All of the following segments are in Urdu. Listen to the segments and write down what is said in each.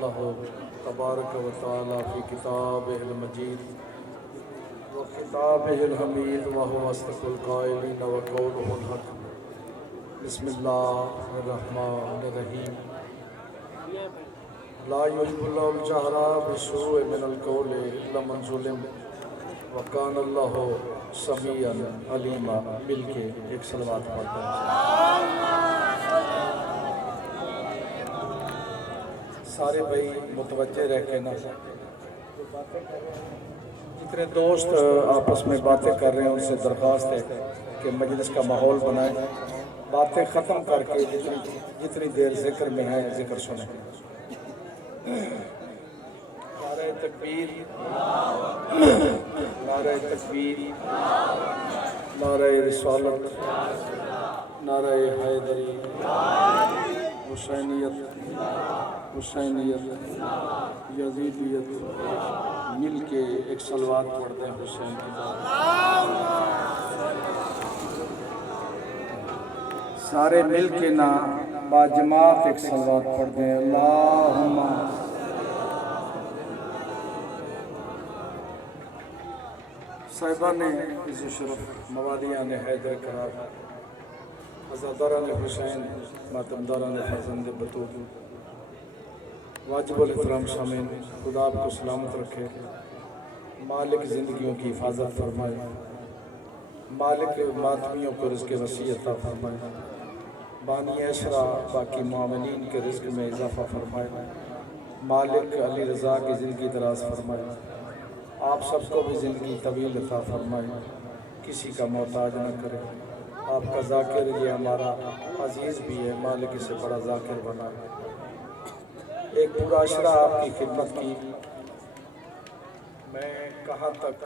قالہ تبارک و تعالی فی کتابہ المجید و کتابہ الحمید وہو اصدق القائلین و قولہ الحق بسم اللہ الرحمن الرحیم لا یحب اللہ الجہر بالسوء من القول الا من ظلم وکان اللہ سمیعا علیما۔ مل کے ایک صلوات پڑھتے ہیں۔ سارے بھائی متوجہ رہ کے نا، جتنے دوست آپس میں باتیں کر رہے ہیں ان سے درخواست ہے کہ مجلس کا ماحول بنائیں، باتیں ختم کر کے جتنی دیر ذکر میں ہیں ذکر سنیں۔ نعرہ تکبیر، نعرہ تکبیر، نعرہ رسالت، نعرہ حیدری، حسینیت، حسینیت، یزیدیت، مل کے ایک صلوات پڑھتے ہیں حسین کی ذات۔ سارے مل کے نا باجماعت ایک صلوات پڑھتے ہیں۔ اللہم صاحبان عز و شرف، موادیان حیدر قرار، عزاداران حسین، ماتمداران فرزند بطول، واجب الاحترام سامعین، خدا آپ کو سلامت رکھے، مالک زندگیوں کی حفاظت فرمائے، مالک ماتمیوں کو رزق وسیع عطا فرمائے، بانی عشرہ باقی معاملین کے رزق میں اضافہ فرمائے، مالک علی رضا کی زندگی دراز فرمائے، آپ سب کو بھی زندگی طویل عطا فرمائے، کسی کا محتاج نہ کرے۔ آپ کا ذاکر یہ ہمارا عزیز بھی ہے، مالک اسے بڑا ذاکر بنائے۔ ایک پورا عشرہ آپ کی خدمت کی، میں کہاں تک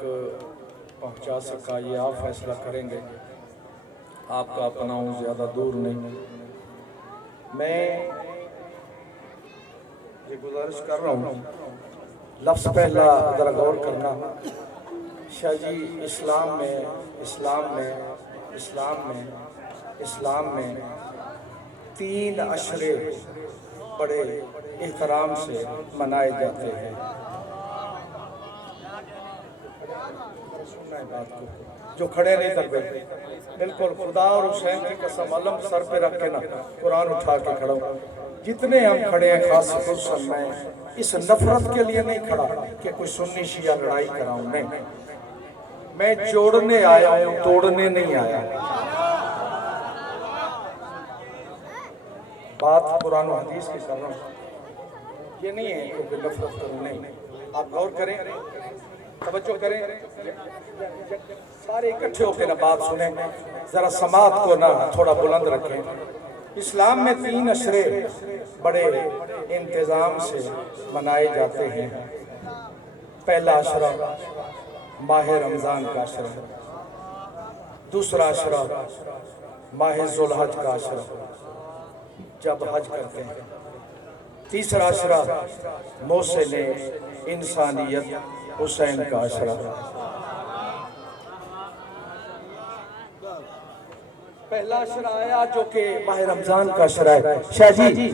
پہنچا سکا یہ آپ فیصلہ کریں گے، آپ کا اپنا ہوں، زیادہ دور نہیں۔ میں یہ گزارش کر رہا ہوں، لفظ پہلا ذرا غور کرنا۔ شاہ جی اسلام میں 3 عشرے بڑے احترام سے منائے جاتے ہیں۔ جو کھڑے نہیں تک بیٹھے، بالکل خدا اور حسین کی قسم علم سر پہ رکھ کے نا قرآن اٹھا کے کھڑا ہوں۔ جتنے ہم کھڑے ہیں خاص خصوصاً میں اس نفرت کے لیے نہیں کھڑا کہ کوئی سنی شیعہ لڑائی کراؤں، نہیں، میں جوڑنے آیا ہوں، توڑنے نہیں آیا۔ بات قرآن و حدیث کی کر رہا ہوں، یہ نہیں ہے کہ نفرت کروں، نہیں۔ آپ غور کریں، توجہ کریں، سارے اکٹھے ہو کے نا بات سنیں، ذرا سماعت کو نا تھوڑا بلند رکھیں۔ اسلام میں 3 عشرے بڑے انتظام سے منائے جاتے ہیں۔ پہلا عشرہ ماہ رمضان کا عشرہ، دوسرا عشرہ ماہ ذوالحج کا عشرہ جب حج کرتے ہیں، تیسرا عشرہ محسن انسانیت حسین کا عشرہ۔ پہلا عشرہ آیا جو کہ ماہ رمضان کا عشرہ ہے۔ شاہ جی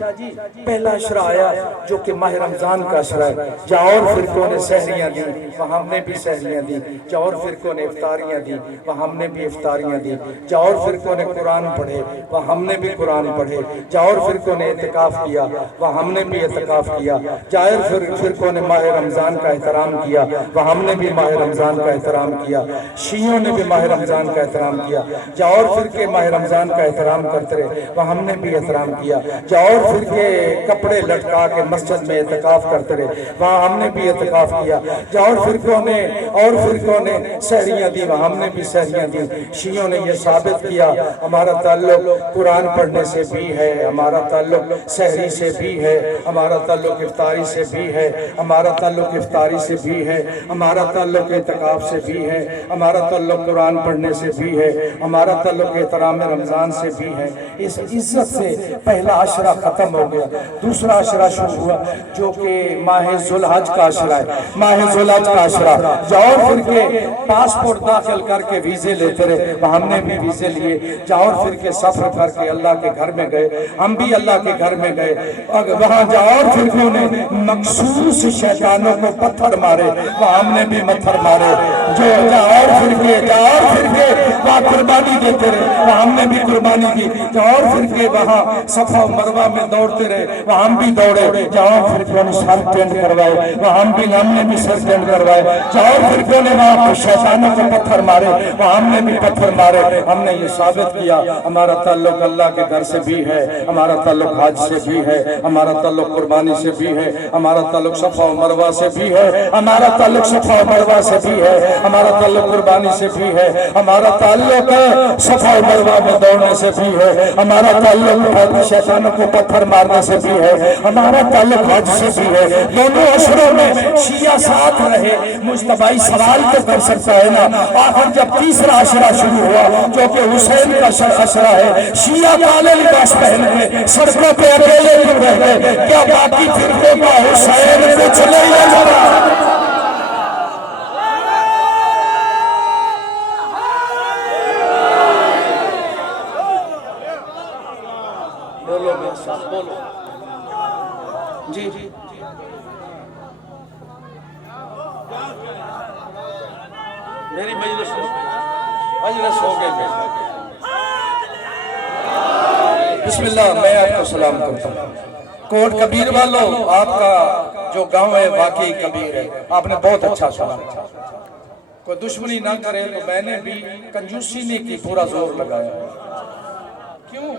پہلا عشرہ آیا جو کہ ماہ رمضان کا عشرہ ہے۔ جہاں اور فرقوں نے سحریاں دی وہاں ہم نے بھی سحریاں دی، جہاں اور فرقوں نے افطاریاں دی وہاں ہم نے بھی افطاریاں دی، جہاں اور فرقوں نے قرآن پڑھے وہاں ہم نے بھی قرآن پڑھے، جہاں اور فرقوں نے اعتکاف کیا وہاں ہم نے بھی اعتکاف کیا، جہاں اور فرقوں نے ماہ رمضان کا احترام کیا وہاں ہم نے بھی ماہ رمضان کا احترام کیا، شیعوں نے بھی ماہ رمضان کا احترام کیا، جہاں اور فرقے ماہ رمضان کا احترام کرتے رہے وہاں ہم نے بھی احترام کیا، جہاں اور فرقے کپڑے لٹکا کے مسجد میں اعتکاف کرتے رہے وہاں ہم نے بھی اعتکاف کیا، جہاں اور فرقوں نے سحریاں دی وہاں ہم نے بھی سحریاں دی۔ شیعوں نے یہ ثابت کیا ہمارا تعلق قرآن پڑھنے سے بھی ہے، ہمارا تعلق سحری سے بھی ہے، ہمارا تعلق افطاری سے بھی ہے، ہمارا تعلق افطاری سے بھی ہے، ہمارا تعلق اعتکاف سے بھی ہے، ہمارا تعلق قرآن پڑھنے سے بھی ہے، ہمارا تعلق احترام ماہ رمضان سے بھی ہے، اس عزت سے پہلا عشرہ ختم ہو گیا، دوسرا عشرہ شروع ہوا جو کہ ماہ ذوالحج کا عشرہ ہے، ماہ ذوالحج کا عشرہ۔ جاؤ پھر کے پاسپورٹ داخل کر کے ویزے لیتے رہے، ہم نے بھی ویزے لیے، جاؤ پھر کے سفر کر کے اللہ کے گھر میں گئے، ہم بھی اللہ کے گھر میں گئے، وہاں جاؤ پھر کے انہیں مخصوص شیطانوں کو پتھر مارے، وہاں ہم نے بھی پتھر مارے، جو جاؤ پھر کے وہاں قربانی دیتے رہے، وہاں ہم نے بھی قربانی دی، جاؤ پھر کے وہاں صفا و مروہ میں دوڑتے رہے، وہاں ہم بھی دوڑے، جاؤ پھر کے انہیں سر ٹینڈ کروائے، وہاں ہم نے بھی سر ٹینڈ کروائے، جاؤ پھر کے انہیں وہاں شیطانوں کو پتھر مارے، وہاں ہم نے بھی پتھر مارے۔ ہم نے یہ ثابت کیا ہمارا تعلق اللہ کے گھر سے بھی ہے، ہمارا تعلق حج سے بھی ہے، ہمارا تعلق قربانی سے بھی ہے، ہمارا تعلق صفا و مروہ سے بھی ہے، ہمارا تعلق صفا و مروہ سے بھی ہے، ہمارا تعلق قربانی سے بھی ہے، ہمارا تعلق صفا و مروہ میں دوڑنے سے بھی ہے، ہمارا تعلق شیطانوں کو پتھر مارنے سے بھی ہے، ہمارا تعلق حج سے بھی ہے۔ دونوں عشروں میں شیعہ ساتھ رہے، مجتبی سوال تو کر سکتا ہے نا، آخر جب تیسرا عشرہ شروع ہوا جو کہ حسین کا عشرہ ہے، شیعہ کالے لباس پہن کے سڑکوں پہ اکیلے کیوں رہ گئے؟ کیا باقی فرقوں کا حسین کو چلے نہ جانا؟ بولو میرے ساتھ بولو جی میری مجلس ہو گئے۔ بسم اللہ، میں آپ کو سلام کرتا ہوں۔ کوٹ کبیر والوں، آپ کا جو گاؤں ہے واقعی کبیر ہے، آپ نے بہت اچھا سنا۔ کوئی دشمنی نہ کرے تو میں نے بھی کنجوسی نہیں کی، پورا زور لگایا۔ کیوں؟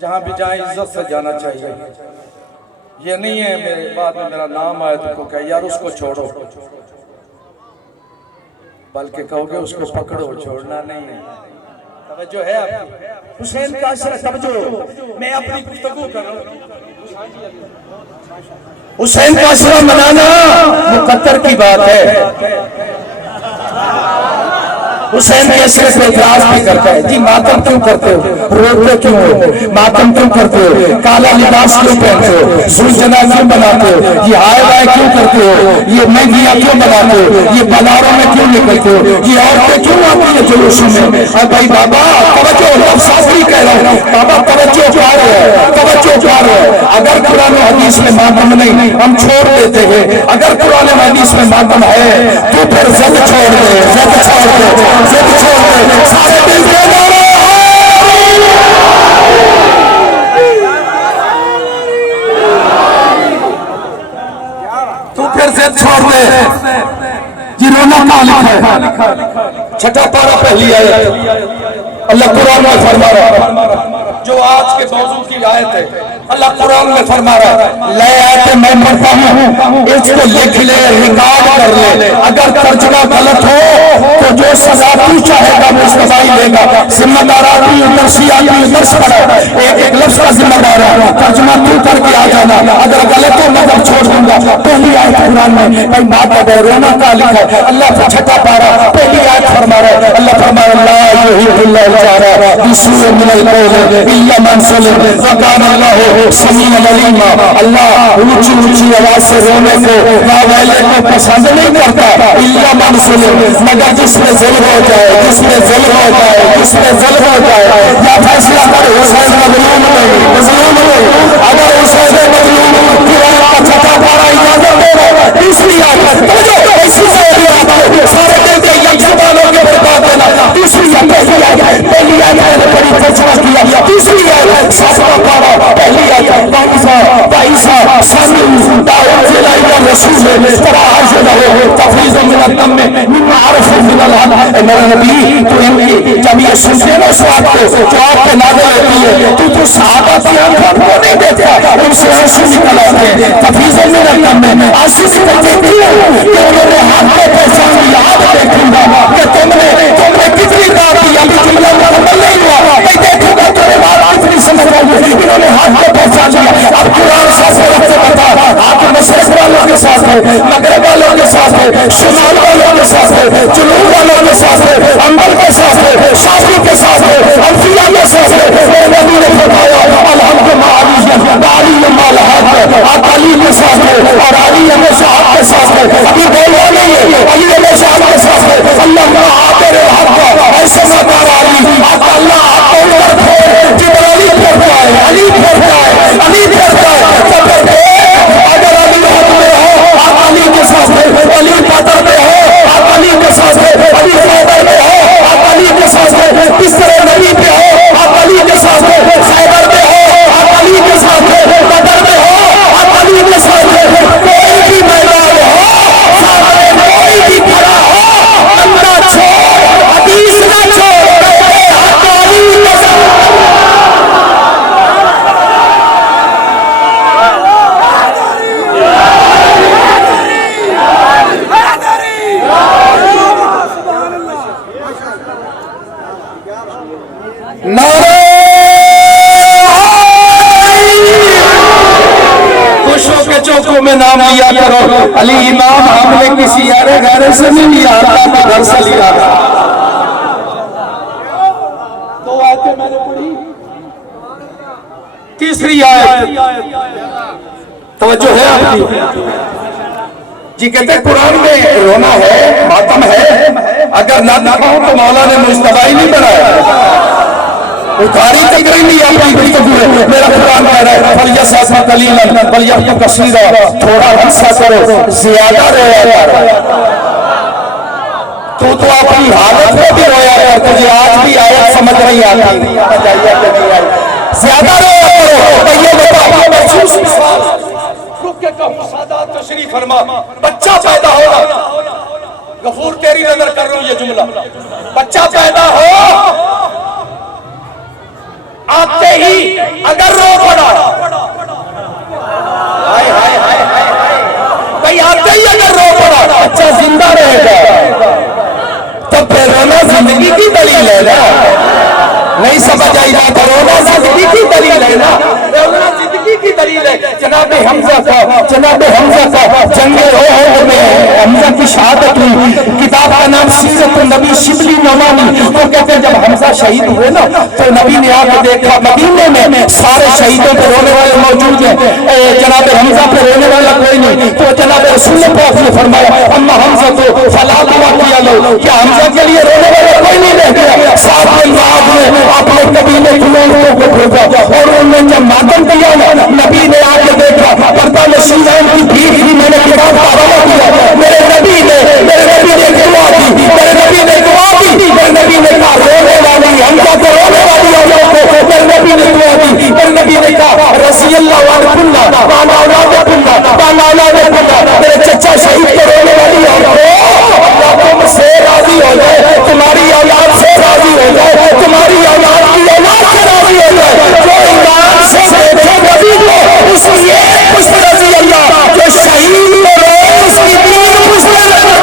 جہاں بھی جائیں عزت سے جانا چاہیے، یہ نہیں ہے میرے بعد میں میرا نام آئے تو کہے یار اس کو چھوڑو، بلکہ کہو گے اس کو پکڑو، چھوڑنا نہیں ہے۔ توجہ ہے آپ کی؟ حسین کا عشرہ، توجہ، میں اپنی گفتگو کر رہا ہوں۔ حسین کا عشرہ منانا مقدر کی بات ہے۔ حسین کے عشرے پہ اعتراض بھی کرتا ہے، جی ماتم کیوں کرتے ہو، روتے کیوں ہو، ماتم کیوں کرتے ہو، کالا لباس کیوں پہنتے ہو، سلجنا کیوں بناتے ہو، یہ آئے بائے کیوں کرتے ہو، یہ مہندیاں کیوں بناتے ہو، یہ بازاروں میں کیوں نکلتے ہو، یہ عورتیں کیوں آتی ہیں جلوسوں میں؟ اور بھائی بابا توجہ، لفظ آخری کہہ رہا ہوں، بابا توجہ کیا ہے، توجہ کیا ہے؟ اگر قرآن و حدیث میں ماتم نہیں ہم چھوڑ دیتے ہیں، اگر قرآن و حدیث میں ماتم ہے تو پھر زد چھوڑ دے، زد چھوڑ دے، زد چھوڑ دے، سارے دل دے دارا تو پھر زد چھوڑ دے۔ یہ رونا مالک ہے، چھٹا پارہ پہلی آیت، اللہ قرآن میں فرما رہا، جو آج کے موضوع کی آیت ہے، اللہ قرآن میں فرما رہا ہے، لے آیت میں پڑھتا ہوں، اس کو لکھ لے، ریکارڈ کر لے، اگر ترجمہ غلط ہو تو جو سزا تو چاہے گا مصطفی لے گا، ذمہ دارات بھی ادھر شیعہ بھی ادھر سے پڑھا، ایک لفظ کا ذمہ دار ہے، ترجمہ تو کر کے آ جانا، اگر غلط ہو مگر چھوڑ دوں گا۔ پہلی آیت قرآن میں بھائی ماتم ہے، رونا کا لکھا ہے، اللہ کا چھٹا پارہ پہلی آیت فرما رہا ہے، اللہ فرما رہا ہے لا یحب اللہ الجہر بالسوء من القول الا من ظلم وکان اللہ سمیعا علیما۔ اللہ اونچی اونچی آواز سے رونے کو، راویلے کو پسند نہیں کرتا، الا من ظلم، مگر جس میں ظلم ہو جائے، جس میں ظلم ہو جائے، جس میں ظلم ہو جائے، یا فیصلہ کر حسین مظلوم نہیں، مظلوم نہیں، اگر حسین مظلوم قرآن کا چھٹا پارہ اجازت دے رہا ہے، تیسری آیت توجہ، ایسی آیت سارے دل کے یک زبانوں کے برباد دینا، تیسری آیت، پہلی آیت نے بڑی ترجمہ کیا، تیسری آیت ساتواں پارہ پہلی آیت، وعیسیٰ سمیع داؤد ذلائیہ رسول فراج لہو تفریض من الدم مما عرف من الحق۔ اے میرے نبی تو ان کی جب یہ سنتے نا اس بات کو جو آپ پہ نازل ہوتی ہے تو صحابہ کی آنکھوں کو نہیں دیکھا، ان سے آنسو نکل آتے ہیں، تفریض من الدم آنسو نکلتے کیوں کہ انہوں نے ہاتھ کو پہچان لیا۔ آپ دیکھوں گا کہ تم نے کتنی بار دیا، ابھی جملہ مکمل نہیں ہوا، میں دیکھوں گا تمہیں بات کتنی سمجھ آئی، انہوں نے ہاتھ کو پہچان لیا۔ اب قرآن سے بتا آپ مشرق والوں کے ساتھ ہے، مغرب والوں کے ساتھ ہے، شمال والوں کے ساتھ ہے، جنوب والوں کے ساتھ ہے، امبر کے ساتھ ہے، شافی کے ساتھ ہے، کے چوکوں میں نام لیا کرو، علی امام ہم نے کسی غیر سے نہیں لیا، اللہ کے گھر سے لیا۔ دو آیتیں میں نے پڑھی، تیسری آیت توجہ ہے آپ کی؟ جی کہتے ہیں قرآن میں رونا ہے، ماتم ہے، اگر نہ دکھاؤں تو مولا نے مجتبی نہیں بنایا، اتاری تکری نہیں اپنی گفتگو ہے۔ میرا قرآن کہہ رہا ہے فَلْيَسْعَ قَلِيلًا وَلْيَبْكِ كَثِيرًا، تھوڑا ہنسا کرو زیادہ رویا کر۔ تو اپنی حالت میں بھی رویا کر، تجھے آج بھی آیت سمجھ نہیں آتی، زیادہ رویا کرو۔ یہ بتا محسوس رک کے کہوں سادات تشریف فرما، بچہ پیدا ہوگا، غفور تیری نظر کر رہا ہوں یہ جملہ، بچہ پیدا ہو آتے ہی اگر رو پڑا، ہائے ہائے ہائے ہائے، بھئی آتے ہی اگر رو پڑا بچہ زندہ رہے گا، تو پھر رونا زندگی کی دلیل ہے نا، نہیں سمجھ آئی بات، رونا زندگی کی دلیل ہے نا، رونا زندگی کی دلیل ہے۔ جناب حمزہ کا جنگ احد میں حمزہ کی شہادت ہوئی، کتاب کا نام سیرت النبی شبلی نعمانی، وہ کہتے ہیں جب حمزہ شہید ہوئے نا تو نبی نے آ کے دیکھا مدینے میں سارے شہیدوں پہ رونے والے موجود ہیں، جناب حمزہ پہ رونے والا کوئی نہیں، تو جناب رسول پاک نے فرمایا اما حمزہ تو فلا دعا کیا لو، کیا حمزہ کے لیے رونے والا کوئی نہیں رہ گیا؟ سات دن بعد میں اپنے قبیلے کے لوگوں کو بھیجا اور انہوں نے جب ماتم کیا نا نبی نے آ کے دیکھا پردہ نشینان کی بھیڑ ہی میں نے کتاب کا حوالہ کیا، میرے نبی نے دعا دی، میرے نبی نے دعا دی، میرے نبی نے کہا رونے والی حمزہ کو رونے والی عورتوں کو، میرے نبی نے دعا دی، میرے نبی نے کہا رضی اللہ عنہ کنہ وانا اولاد کنہ وانا اولاد کنہ، میرے چچا شہید کو رونے والی عورتوں اللہ تم سے راضی ہو جائے، تمہاری اولاد سے راضی ہو جائے، تمہاری اولاد کی اولاد سے راضی ہو جائے، جو ایمان سے دیکھے نبی کو اس کی ایک پشت رضی اللہ، جو شہید کو روئے اس کی تین پشت رضی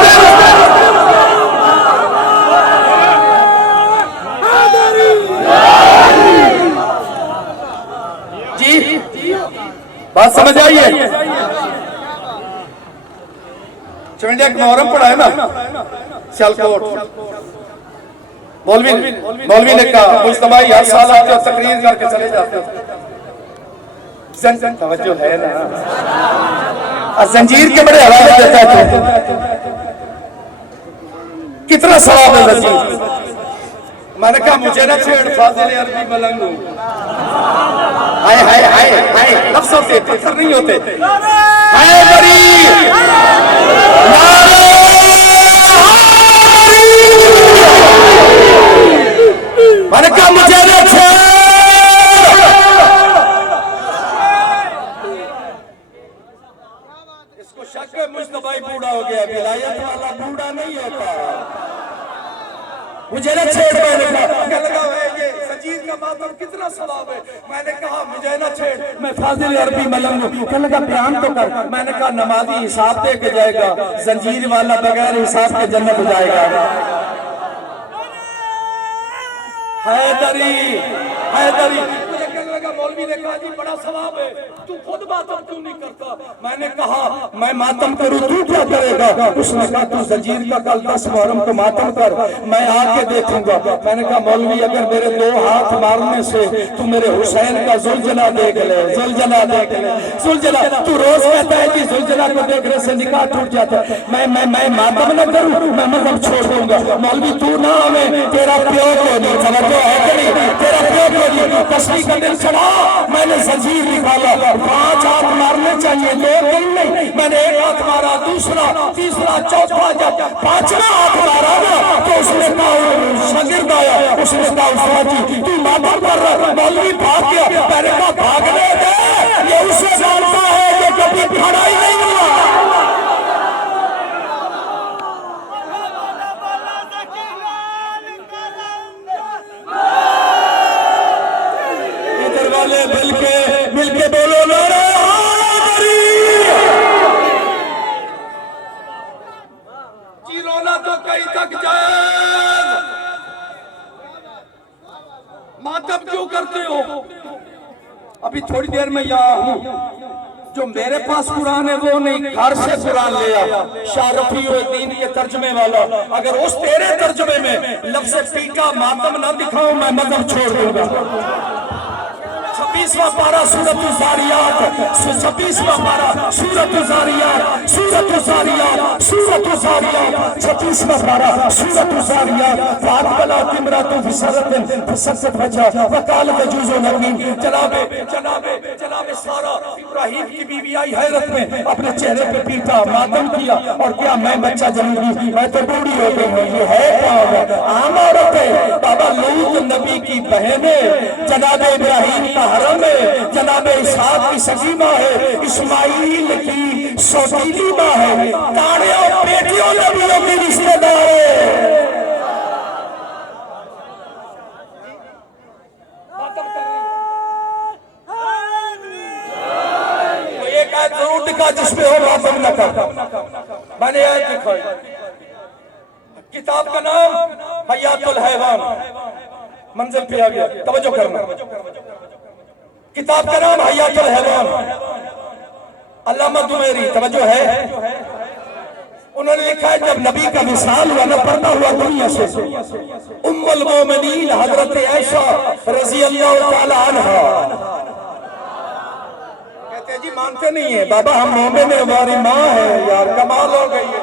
جی بات سمجھ آئیے؟ چونڈیا ایک محرم پڑھا ہے نا سیالکوٹ، مولوی نے کہا مجتمعی ہر سال آتے ہو تقریر کر کے چلے جاتے ہو، توجہ ہے نا، زنجیر کے بڑے حوالے دیتا ہے کتنا ثواب ہے زنجیر؟ میں نے کہا مجھے نہ چھیڑ فاضل عربی ملنگ ہوں، ہائے ہائے ہائے ہائے، لفظ ہوتے پتھر نہیں ہوتے، ہائے بری میں نے کہا مجھے نہ چھیڑ، اس کو شک ہے مجتبی بوڑھا ہو گیا، ولایت والا بوڑھا نہیں ہوتا، مجھے نہ چھیڑ، میں نے کہا کہنے لگا ہے یہ زنجیر کا ماتم کتنا ثواب ہے، میں نے کہا مجھے نہ چھیڑ، میں فاضل عربی ملنگ ہوں، کہنے لگا بیان تو کر، میں نے کہا نمازی حساب دے کے جائے گا، زنجیر والا بغیر حساب کے جنت جائے گا۔ حیدری مجھے کہنے لگا مولوی نے کہا جی بڑا ثواب ہے، تو خود ماتم کیوں نہیں کرتا؟ میں نے کہا میں ماتم کروں تو کیا کرے گا؟ اس نے کہا تو زنجیر کا کل 10 محرم کو ماتم کر، میں آ کے دیکھوں گا۔ میں نے کہا مولوی اگر میرے 2 ہاتھ مارنے سے تو میرے حسین کا زلجلہ دیکھ لے، زلجلہ تو روز کہتا ہے جی زلجلہ کو دیکھنے سے نکاح ٹوٹ جاتا ہے، میں ماتم نہ کروں، میں مذہب چھوڑ دوں گا۔ مولوی تو نہ ہمیں تیرا پیو کو نہیں سمجھو ہے کہ نہیں، تیرا پیو کو نہیں، تسلی کا دن چڑھا، میں نے زنجیر نکالا، 5 ہاتھ مارنے چاہیے، 2 3 نہیں، میں نے 1 ہاتھ مارا، دوسرا تیسرا چوتھا، جب 5واں ہاتھ مارا نا تو اس نے کہا شاگرد آیا، اس نے کہا استاد جی تو ماتم کر رہا، مولوی بھاگ گیا، میں نے کہا بھاگنے دے، یہ اسے جانتا ہے جو کبھی کھڑا ہی نہیں ہوا۔ مل کے بولو نعرہ حیدری، جی رونا تو کہیں تک جائز، ماتم کیوں کرتے ہو؟ ابھی تھوڑی دیر میں یہاں ہوں، جو میرے پاس قرآن ہے وہ نہیں، گھر سے قرآن لیا۔ شاہ رفیع الدین کے ترجمے والا، اگر اس تیرے ترجمے میں لفظ پیٹا ماتم نہ دکھاؤں میں مذہب چھوڑ دوں گا۔ 26واں پارہ سورۃ الزاریات، 26واں پارہ سورۃ الزاریات، سورۃ الزاریات، سورۃ الزاریات، 26واں پارہ سورۃ الزاریات۔ فَأَقْبَلَتِ امْرَأَةٌ فِي سَرَّةٍ فَسَكَّتْ وَجْهَهَا وَقَالَتْ يَجُوزُ لَكِ۔ جناب سارہ ابراہیم کی بیوی آئی حیرت میں، اپنے چہرے پہ پیٹا، ماتم کیا، اور کیا میں بچہ جنم گی، میں تو بوڑھی ہو گئی ہوں، یہ ہے کیا؟ عام عورت ہے۔ بابا لوط نبی کی بہن ہے، جناب ابراہیم کا حرم ہے، جناب اسحاق کی سگی ماں ہے، اسماعیل کی سوتیلی ماں ہے، کاڑیوں بیٹیوں نبیوں کی رشتہ دار ہے۔ ضرور دکھا جس پہ ہو ماتم نہ کر۔ میں نے آیت دکھائی، کتاب کا نام حیات الحیوان، منزل پہ آ گیا، توجہ کرنا، کتاب کا نام حیات الحیوان، علامہ دمیری، توجہ ہے، انہوں نے لکھا ہے جب نبی کا وصال ہوا نہ، پردہ ہوا دنیا سے، ام المومنین حضرت عائشہ رضی اللہ تعالی عنہ، جی مانتے نہیں ہیں بابا، ہم مومن ہیں، ہماری ماں ہے، یار کمال ہو گئی ہے۔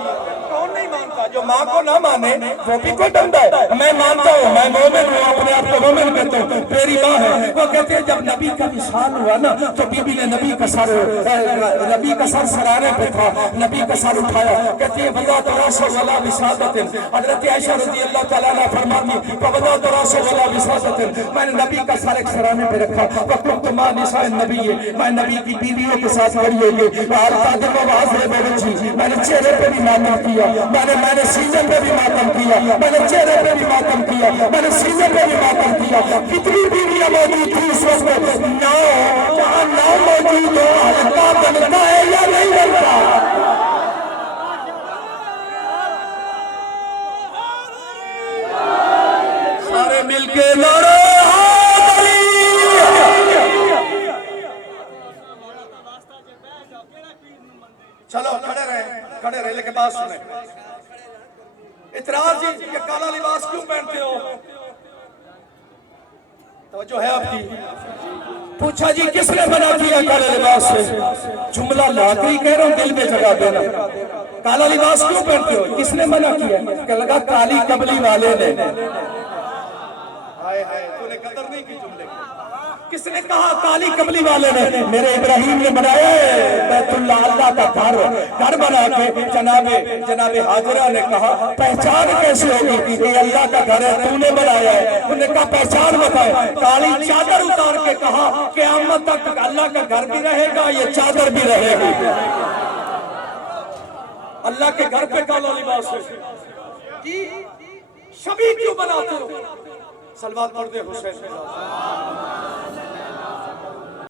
کون نہیں مانتا؟ جو ماں کو نہ مانے وہ بھی کوئی ڈنڈا ہے۔ میں مانتا ہوں، میں مومن ہوں، اپنے آپ کو مومن کہتا ہوں، میری ماں ہے۔ وہ کہتے ہیں جب نبی کا وصال ہوا نا تو بی بی نے نبی کا سر سرانے پہ تھا، نبی کا سر اٹھایا، کہتے ہیں وَضَعْتُ رَأْسَهُ عَلَىٰ وِسَادَةٍ، حضرت عائشہ رضی اللہ تعالیٰ عنہ فرماتی وَوَضَعْتُ رَأْسَهُ عَلَىٰ وِسَادَةٍ، میں نے نبی کا سر ایک سرانے پہ رکھا، وَكُنْتُ مَعَ نِسَاءِ النَّبِيِّ، میں نبی کی بیویوں کے ساتھ کھڑی ہو گئی، میں نے چہرے پہ بھی ماتم کیا، میں نے سینے پہ بھی ماتم کیا، میں نے چہرے پہ بھی ماتم کیا، میں نے سینے پہ بھی ماتم کیا۔ کتنی بیویاں موجود تھی اس وقت؟ 9، جہاں 9 موجود ہو حلقہ بنتا ہے یا نہیں بنتا؟ سارے مل کے لڑو چلو کھڑے رہے لیکن بات سنیں۔ اعتراض جی یہ کالا لباس کیوں پہنتے ہو؟ توجہ ہے آپ کی؟ پوچھا جی کس نے منع کیا کالا لباس سے؟ جملہ لاغری کہہ رہا ہوں، دل میں جگہ دینا۔ کالا لباس کیوں پہنتے ہو؟ کس نے منع کیا؟ کہ لگا کالی کملی والے نے۔ ہائے ہائے تو نے قدر نہیں کی جملے کی۔ کس نے کہا کالی کملی والے نے؟ میرے ابراہیم نے بنایا ہے بیت اللہ، اللہ کا گھر بنا کے جناب حاجرہ نے کہا پہچان کیسے ہوگی؟ یہ اللہ کا گھر ہے، تو نے بنایا ہے۔ انہوں نے کہا پہچان بتائے، کالی چادر اتار کے کہا قیامت تک اللہ کا گھر بھی رہے گا، یہ چادر بھی رہے گی۔ اللہ کے گھر پہ کالا لباس ہے جی، شبیہ کیوں بناتے ہو؟ صلوات پڑھ دے حسین